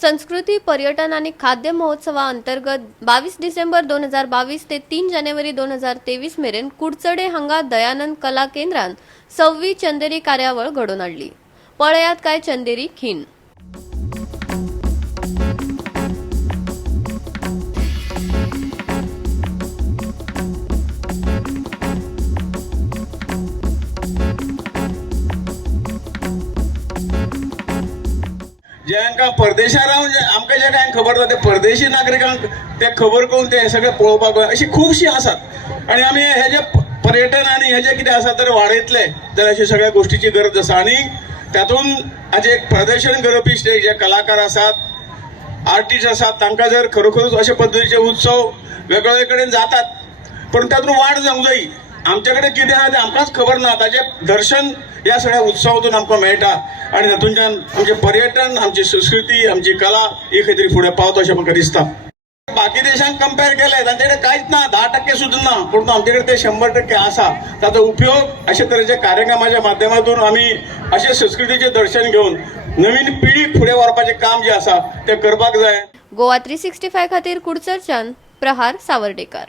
संस्कृती पर्यटन आणि खाद्य महोत्सवाअंतर्गत 22 डिसेंबर 2022 ते 3 जानेवारी 2023 मेरेन कुडचडे हांगा दयानंद कला केंद्रान 6वी चंदेरी कार्यावळ घडोवन हाडली. पळयात काय चंदेरी खीण. ज्यांका परदेशात राहून आमकां जे कांय खबर ना ते परदेशी नागरिकांक ते खबर करून ते सगळे पळोवपाक अशी खूबशी आसात. आणि आमी हे जे पर्यटन आणि हे जे कितें आसा तर वाडयतले जाल्यार अशा सगळ्या गोष्टीची गरज आसा. आणि तातूंत हाजे एक प्रदर्शन करपी जे कलाकार आसात, आर्टिस्ट आसात, तांकां जर खरोखरूच अशे पद्दतीचे उत्सव वेगवेगळे कडेन जातात, पण तातूंत वाड जावंक जायी. आमचे कडेन कितें आहा तें आमकांच खबर ना. ताजें दर्शन ह्या सगळ्या उत्सवातून आमकां मेळटा आणि तातूंतल्यान आमचें पर्यटन, आमची संस्कृती, आमची कला ही खंय तरी फुडें पावता अशें म्हाका दिसता. बाकी देशांक कंपेर केले तांचे कडेन कांयच ना, 10% सुद्दां ना, पूण आमचे कडेन ते 100% आसा. ताचो उपयोग अशे तरेच्या कार्यक्रमाच्या माध्यमातून आमी अशे संस्कृतीचें दर्शन घेवन नवीन पिढीक फुडें व्हरपाचें काम जें आसा तें करपाक जाय. गोवा 365 खातीर कुडचडच्यान प्रहार सावर्डेकर.